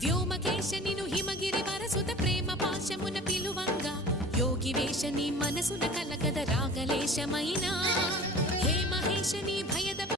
వ్యోమకేశనిను హిమగిరి వరసుత ప్రేమ పాశమున పిలువంగా యోగి వేషని మనసున కలకద రాగలేశమైనా హే మహేశని భయ